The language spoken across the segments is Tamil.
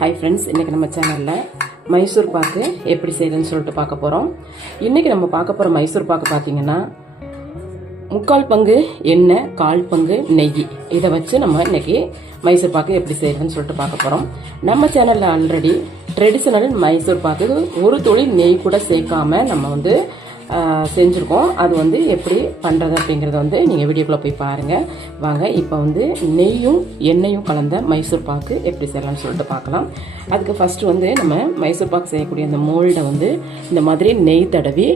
ஹாய் ஃப்ரெண்ட்ஸ், இன்றைக்கி நம்ம சேனலில் மைசூர் பாக்கு எப்படி செய்யுதுன்னு சொல்லிட்டு பார்க்க போகிறோம். இன்றைக்கி நம்ம பார்க்க போகிற மைசூர் பாக்கு பார்த்திங்கன்னா 3/4 பங்கு எண்ணெய், 1/4 பங்கு நெய், இதை வச்சு நம்ம இன்றைக்கி மைசூர் பாக்கு எப்படி செய்யுதுன்னு சொல்லிட்டு பார்க்க போகிறோம். நம்ம சேனலில் ஆல்ரெடி ட்ரெடிஷ்னல் மைசூர் பாக்கு ஒரு துளி நெய் கூட சேர்க்காம நம்ம செஞ்சுருக்கோம். அது எப்படி பண்ணுறது அப்படிங்கிறத நீங்கள் வீடியோக்குள்ளே போய் பாருங்கள். வாங்க இப்போ நெய்யும் எண்ணெயும் கலந்த மைசூர் பாக்கு எப்படி செய்யலாம்னு சொல்லிட்டு பார்க்கலாம். அதுக்கு ஃபஸ்ட்டு நம்ம மைசூர் பாக்கு செய்யக்கூடிய அந்த மோல்டை இந்த மாதிரி நெய் தடவி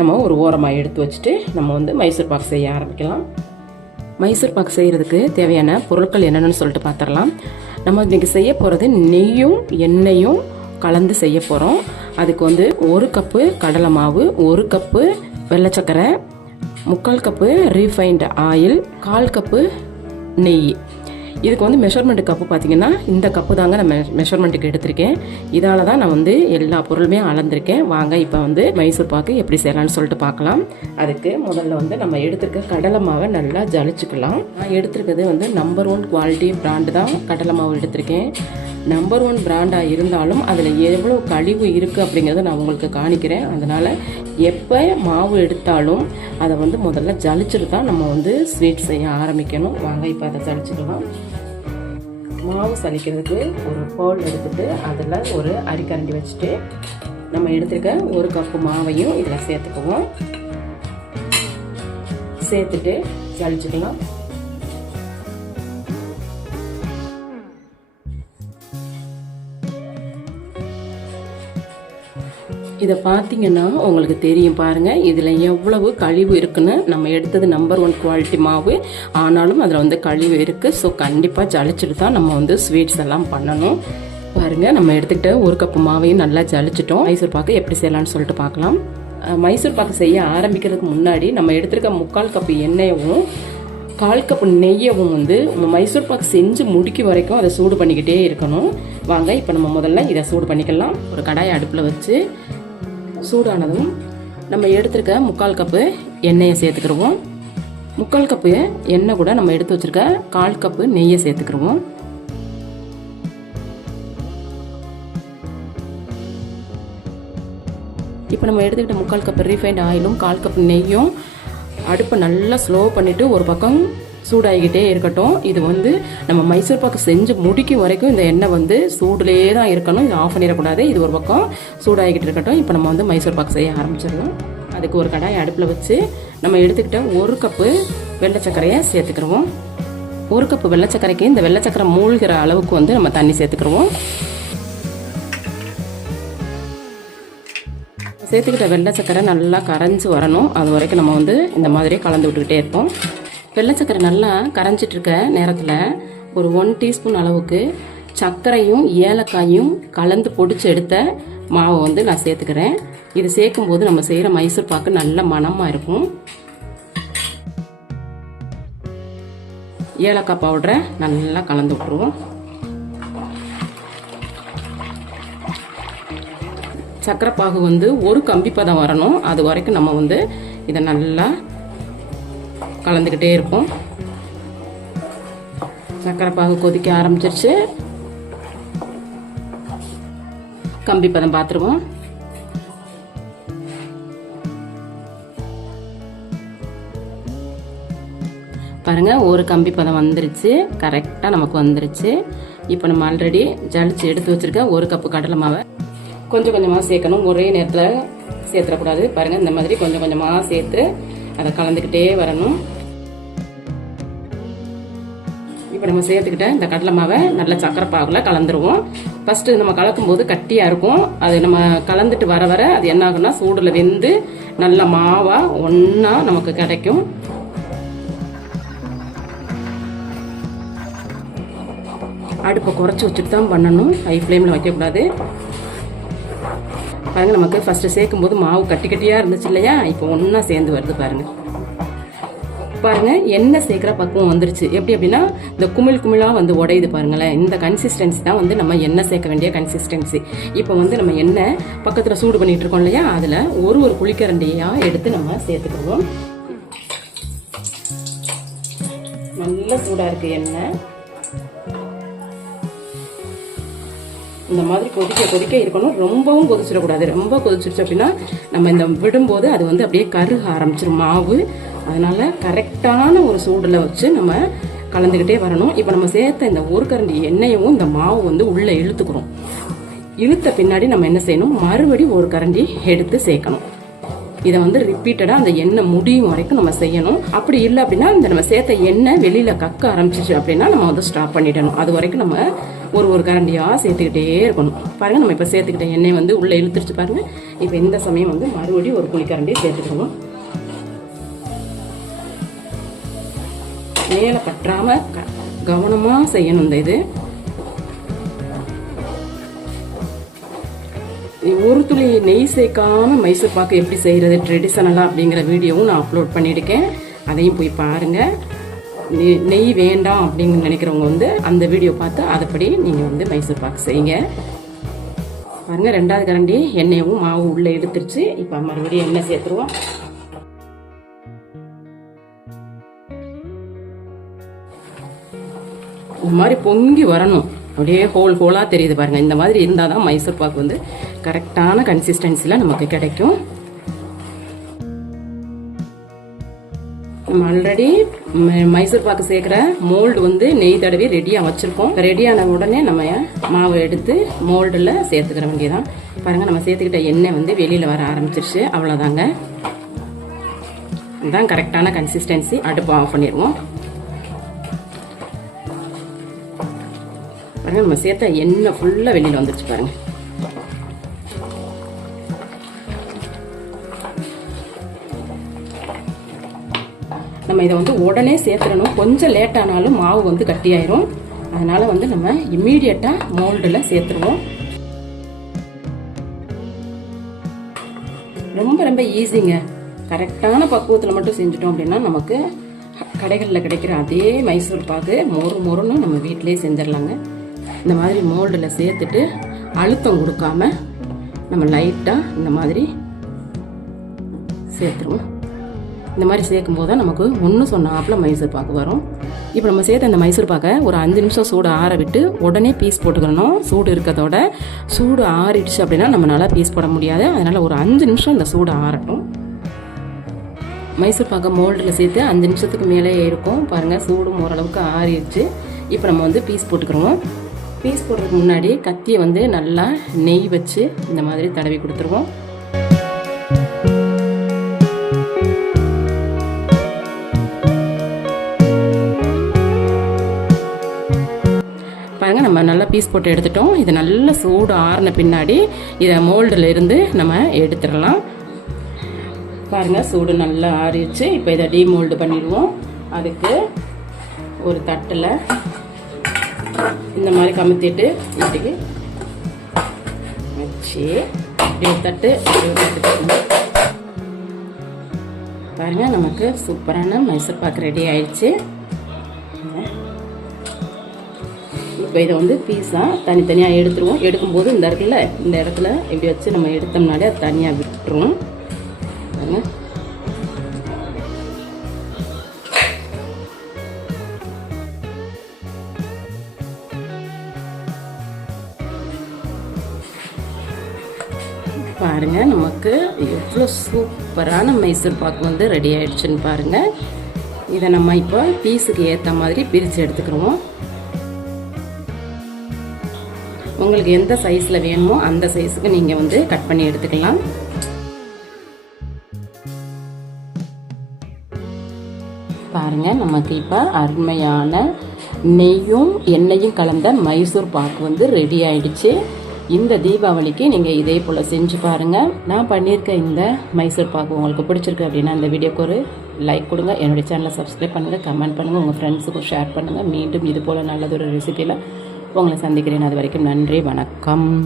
நம்ம ஒரு ஓரமாக எடுத்து வச்சுட்டு நம்ம மைசூர் பாக்கு செய்ய ஆரம்பிக்கலாம். மைசூர் பாக்கு செய்கிறதுக்கு தேவையான பொருட்கள் என்னென்னு சொல்லிட்டு பார்த்துடலாம். நம்ம இன்றைக்கி செய்ய போகிறது நெய்யும் எண்ணெயும் கலந்து செய்ய போகிறோம். அதுக்கு 1 கப்பு கடலை மாவு, 1 கப்பு வெள்ளை சக்கரை, 3/4 கப்பு ரீஃபைண்ட் ஆயில், 1/4 கப்பு நெய். இதுக்கு மெஷர்மெண்ட் கப்பு பார்த்தீங்கன்னா இந்த கப்பு தாங்க நான் மெஷர்மெண்ட்டுக்கு எடுத்திருக்கேன். இதால் தான் நான் எல்லா பொருளுமே அளந்திருக்கேன். வாங்க இப்போ மைசூர் பாக்கு எப்படி செய்யலாம்னு சொல்லிட்டு பார்க்கலாம். அதுக்கு முதல்ல நம்ம எடுத்துருக்க கடலை மாவை நல்லா ஜலிச்சுக்கலாம். நான் எடுத்துருக்கிறது நம்பர் 1 குவாலிட்டி பிராண்டு தான் கடலை மாவு எடுத்திருக்கேன். நம்பர் 1 பிராண்டாக இருந்தாலும் அதில் எவ்வளோ கழிவு இருக்குது அப்படிங்கிறத நான் உங்களுக்கு காணிக்கிறேன். அதனால் எப்போ மாவு எடுத்தாலும் அதை முதல்ல ஜலிச்சுட்டு தான் நம்ம ஸ்வீட் செய்ய ஆரம்பிக்கணும். வாங்க இப்போ அதை ஜலிச்சுக்கலாம். மாவு சலிக்கிறதுக்கு ஒரு பவுல் எடுத்துட்டு அதில் ஒரு அரிக்கரண்டி வச்சுட்டு நம்ம எடுத்துருக்க 1 கப்பு மாவையும் இதில் சேர்த்துக்குவோம். சேர்த்துட்டு ஜலிச்சுக்கலாம். இதை பார்த்தீங்கன்னா உங்களுக்கு தெரியும் பாருங்கள், இதில் எவ்வளவு கழிவு இருக்குன்னு. நம்ம எடுத்தது நம்பர் 1 குவாலிட்டி மாவு, ஆனாலும் அதில் கழிவு இருக்குது. ஸோ கண்டிப்பாக ஜலிச்சுட்டு தான் நம்ம ஸ்வீட்ஸ் எல்லாம் பண்ணணும். பாருங்கள், நம்ம எடுத்துக்கிட்ட 1 கப்பு மாவையும் நல்லா ஜலிச்சிட்டோம். மைசூர் பாக்கு எப்படி செய்யலாம்னு சொல்லிட்டு பார்க்கலாம். மைசூர் பாக்கு செய்ய ஆரம்பிக்கிறதுக்கு முன்னாடி நம்ம எடுத்துருக்க 3/4 கப்பு எண்ணெயவும் 1/4 கப்பு நெய்யவும் மைசூர் பாக்கு செஞ்சு முடிக்க வரைக்கும் அதை சூடு பண்ணிக்கிட்டே இருக்கணும். வாங்க இப்போ நம்ம முதல்ல இதை சூடு பண்ணிக்கலாம். ஒரு கடாயை அடுப்பில் வச்சு சூடானதும் நம்ம எடுத்துருக்க 3/4 கப்பு எண்ணெயை சேர்த்துக்கிடுவோம். 3/4 கப்பு எண்ணெய் கூட நம்ம எடுத்து வச்சிருக்க 1/4 கப்பு நெய்யை சேர்த்துக்கிடுவோம். இப்போ நம்ம எடுத்துக்கிட்ட 3/4 கப்பு ரீஃபைண்ட் ஆயிலும் 1/4 கப்பு நெய்யும் அடுப்பை நல்லா ஸ்லோ பண்ணிவிட்டு ஒரு பக்கம் சூடாகிக்கிட்டே இருக்கட்டும். இது நம்ம மைசூர் பாக்கு செஞ்சு முடிக்கும் வரைக்கும் இந்த எண்ணெய் சூடுலேயே தான் இருக்கணும். இது ஆஃப் பண்ணிடக்கூடாது. இது ஒரு பக்கம் சூடாகிக்கிட்டு இருக்கட்டும். இப்போ நம்ம மைசூர் பாக்கு செய்ய ஆரம்பிச்சிடலாம். அதுக்கு ஒரு கடாயை அடுப்பில் வச்சு நம்ம எடுத்துக்கிட்ட 1 கப்பு வெள்ளை சர்க்கரையை சேர்த்துக்கிடுவோம். 1 கப்பு வெள்ளை சர்க்கரைக்கு இந்த வெள்ளை சர்க்கரை மூழ்கிற அளவுக்கு நம்ம தண்ணி சேர்த்துக்கிடுவோம். சேர்த்துக்கிட்ட வெள்ளை சர்க்கரை நல்லா கரைஞ்சி வரணும். அது வரைக்கும் நம்ம இந்த மாதிரி கலந்து விட்டுக்கிட்டே இருப்போம். வெள்ளை சர்க்கரை நல்லா கரைஞ்சிட்டு இருக்க நேரத்தில் ஒரு 1 டீஸ்பூன் அளவுக்கு சர்க்கரையும் ஏலக்காயும் கலந்து பொடிச்சு எடுத்த மாவை நான் சேர்த்துக்கிறேன். இது சேர்க்கும் போது நம்ம செய்கிற மைசூர் பாக்கு நல்ல மணமாக இருக்கும். ஏலக்காய் பவுடரை நல்லா கலந்து விட்டுருவோம். சர்க்கரை பாகு ஒரு கம்பி பதம் வரணும். அது வரைக்கும் நம்ம இதை நல்லா கலந்துக்கிட்டே இருப்போம். சர்க்கரை பாகு கொதிக்க ஆரம்பிச்சிருச்சு. கம்பி பதம் பார்த்துருவோம். பாருங்க, ஒரு கம்பி பதம் வந்துருச்சு. கரெக்டாக நமக்கு வந்துருச்சு. இப்போ நம்ம ஆல்ரெடி ஜலிச்சு எடுத்து வச்சிருக்க 1 கப்பு கடலை மாவை கொஞ்சம் கொஞ்சமாக சேர்க்கணும். ஒரே நேரத்தில் சேர்த்துடக்கூடாது. பாருங்கள், இந்த மாதிரி கொஞ்சம் கொஞ்சமாக சேர்த்து அதை கலந்துக்கிட்டே வரணும். இப்போ நம்ம சேர்த்துக்கிட்ட இந்த கடலை மாவை நல்ல சக்கரை பாகில் கலந்துருவோம். ஃபஸ்ட்டு நம்ம கலக்கும் போது கட்டியாக இருக்கும். அது நம்ம கலந்துட்டு வர வர அது என்ன ஆகும்னா சூடில் வெந்து நல்ல மாவாக ஒன்றா நமக்கு கிடைக்கும். அடுப்பை குறைச்சி வச்சுட்டு தான் பண்ணணும். ஹை ஃப்ளேமில் வைக்கக்கூடாது. பாருங்கள், நமக்கு ஃபஸ்ட்டு சேர்க்கும் போது மாவு கட்டி கட்டியாக இருந்துச்சு இல்லையா, இப்போ ஒன்றா சேர்ந்து வருது. பாருங்கள், எண்ணெய் சேர்க்குற பக்குவம் வந்துருச்சு. எப்படி அப்படின்னா இந்த குமிழாக உடையுது பாருங்களேன். இந்த கன்சிஸ்டன்சி தான் நம்ம எண்ணெய் சேர்க்க வேண்டிய கன்சிஸ்டன்சி. இப்போ நம்ம எண்ணெய் பக்கத்தில் சூடு பண்ணிகிட்டு இருக்கோம் இல்லையா, அதில் ஒரு குழிக்கரண்டியாக எடுத்து நம்ம சேர்த்துக்குவோம். நல்ல சூடாக இருக்குது எண்ணெய். இந்த மாதிரி கொதிக்க கொதிக்க இருக்கணும். ரொம்பவும் கொதிச்சிடக்கூடாது. ரொம்ப கொதிச்சிருச்சு அப்படின்னா நம்ம இந்த விடும்போது அது வந்து அப்படியே கருக ஆரம்பிச்சிடும் மாவு. அதனால கரெக்டான ஒரு சூடில் வச்சு நம்ம கலந்துக்கிட்டே வரணும். இப்போ நம்ம சேர்த்த இந்த ஒரு கரண்டி எண்ணெயும் இந்த மாவு வந்து உள்ளே இழுத்துக்கிறோம். இழுத்த பின்னாடி நம்ம என்ன செய்யணும், மறுபடி ஒரு கரண்டி எடுத்து சேர்க்கணும். இதை வந்து ரிப்பீட்டடாக அந்த எண்ணெய் முடியும் வரைக்கும் நம்ம செய்யணும். அப்படி இல்லை அப்படின்னா இந்த நம்ம சேர்த்த எண்ணெய் வெளியில் கக்க ஆரம்பிச்சிச்சு அப்படின்னா நம்ம வந்து ஸ்டாப் பண்ணிடணும். அது வரைக்கும் நம்ம ஒரு கரண்டியாக சேர்த்துக்கிட்டே இருக்கணும். பாருங்கள், நம்ம இப்போ சேர்த்துக்கிட்ட எண்ணெய் வந்து உள்ளே இழுத்துருச்சு பாருங்கள். இப்போ இந்த சமயம் வந்து மறுபடியும் ஒரு குழிக்கரண்டி சேர்த்துக்கணும். மேலே பற்றாமல் கவனமாக செய்யணும். இந்த இது ஒரு துளி நெய் சேர்க்காம மைசூர் பாக்கு எப்படி செய்கிறது ட்ரெடிஷனலாக அப்படிங்கிற வீடியோவும் நான் அப்லோட் பண்ணியிருக்கேன். அதையும் போய் பாருங்கள். நெய் வேண்டாம் அப்படின்னு நினைக்கிறவங்க வந்து அந்த வீடியோ பார்த்து அதுபடி நீங்கள் வந்து மைசூர் பாக்கு செய்யுங்க. பாருங்கள், 2வது கரண்டி எண்ணெயும் மாவு உள்ளே எடுத்துருச்சு. இப்போ மறுபடியும் எண்ணெய் சேர்த்துருவோம். இந்த மாதிரி பொங்கி வரணும். அப்படியே ஹோலாக தெரியுது பாருங்கள். இந்த மாதிரி இருந்தால் தான் மைசூர் பாக்கு வந்து கரெக்டான கன்சிஸ்டன்சியில் நமக்கு கிடைக்கும். நம்ம ஆல்ரெடி மைசூர் பாக்கு சேர்க்குற மோல்டு வந்து நெய் தடவி ரெடியாக வச்சுருக்கோம். ரெடியான உடனே நம்ம மாவு எடுத்து மோல்டில் சேர்த்துக்கிற வேண்டியதான். பாருங்கள், நம்ம சேர்த்துக்கிட்ட எண்ணெய் வந்து வெளியில் வர ஆரம்பிச்சிருச்சு. அவ்வளோதாங்க, இதுதான் கரெக்டான கன்சிஸ்டன்சி. அடுப்பு ஆஃப் பண்ணிடுவோம். பாருங்கள், நம்ம சேர்த்த எண்ணெய் ஃபுல்லாக வெளியில் வந்துருச்சு பாருங்கள். நம்ம இதை வந்து உடனே சேர்த்துடணும். கொஞ்சம் லேட்டானாலும் மாவு வந்து கட்டியாயிரும். அதனால வந்து நம்ம இம்மீடியட்டாக மோல்டில் சேர்த்துருவோம். ரொம்ப ரொம்ப ஈஸிங்க. கரெக்டான பக்குவத்தில் மட்டும் செஞ்சுட்டோம் அப்படின்னா நமக்கு கடைகளில் கிடைக்கிற அதே மைசூர் பாக்கு மொறுன்னு நம்ம வீட்டிலே செஞ்சிடலாங்க. இந்த மாதிரி மோல்டில் சேர்த்துட்டு அழுத்தம் கொடுக்காம நம்ம லைட்டாக இந்த மாதிரி சேர்த்துருவோம். இந்த மாதிரி சேர்க்கும் போது தான் நமக்கு ஒன்று சொன்னாப்பில் மைசூர் பாக்கு வரும். இப்போ நம்ம சேர்த்த இந்த மைசூர் பாக்கை ஒரு 5 நிமிஷம் சூடு ஆற விட்டு உடனே பீஸ் போட்டுக்கணும். சூடு இருக்கிறதோட சூடு ஆறிடுச்சு அப்படின்னா நம்மளால பீஸ் போட முடியாது. அதனால் ஒரு 5 நிமிஷம் இந்த சூடு ஆறட்டும். மைசூர் பாக்கை மோல்டில் சேர்த்து 5 நிமிஷத்துக்கு மேலே இருக்கும். பாருங்கள், சூடும் ஓரளவுக்கு ஆறிடுச்சு. இப்போ நம்ம வந்து பீஸ் போட்டுக்கிறோம். பீஸ் போடுறதுக்கு முன்னாடி கத்தியை வந்து நல்லா நெய் வச்சு இந்த மாதிரி தடவி கொடுத்துருவோம். பாருங்கள், நம்ம நல்லா பீஸ் போட்டு எடுத்துட்டோம். இது நல்லா சூடு ஆறின பின்னாடி இதை மோல்டில் இருந்து நம்ம எடுத்துடலாம். பாருங்கள், சூடு நல்லா ஆறிடுச்சு. இப்போ இதை டீமோல்டு பண்ணிடுவோம். அதுக்கு ஒரு தட்டில் இந்த மாதிரி கமுத்திட்டு வீட்டுக்கு வச்சு இப்படி தட்டு பாருங்க, நமக்கு சூப்பரான மைசூர் பாக்கு ரெடி ஆயிடுச்சு. இப்போ இதை வந்து பீஸாக தனித்தனியாக எடுத்துருவோம். எடுக்கும்போது இந்த இடத்துல இப்படி வச்சு நம்ம எடுத்தோம்னாலே அது தனியாக விட்டுருவோம். பாருங்க, நமக்கு எவ்வளோ சூப்பரான மைசூர் பாக்கு வந்து ரெடி ஆயிடுச்சுன்னு பாருங்க. இதை நம்ம இப்போ பீஸுக்கு ஏற்ற மாதிரி பிரித்து எடுத்துக்கிறோம். உங்களுக்கு எந்த சைஸில் வேணுமோ அந்த சைஸுக்கு நீங்கள் வந்து கட் பண்ணி எடுத்துக்கலாம். பாருங்க, நமக்கு இப்போ அருமையான நெய்யும் எண்ணெயும் கலந்த மைசூர் பாக்கு வந்து ரெடி ஆயிடுச்சு. இந்த தீபாவளிக்கு நீங்கள் இதே போல் செஞ்சு பாருங்கள். நான் பண்ணியிருக்க இந்த மைசூர் பாக்கு உங்களுக்கு பிடிச்சிருக்கு அப்படின்னா இந்த வீடியோக்கு ஒரு லைக் கொடுங்க. என்னுடைய சேனலை சப்ஸ்கிரைப் பண்ணுங்கள், கமெண்ட் பண்ணுங்கள், உங்கள் ஃப்ரெண்ட்ஸுக்கும் ஷேர் பண்ணுங்கள். மீண்டும் இது போல் நல்லதொரு ரெசிபியில் உங்களை சந்திக்கிறேன். அது வரைக்கும் நன்றி, வணக்கம்.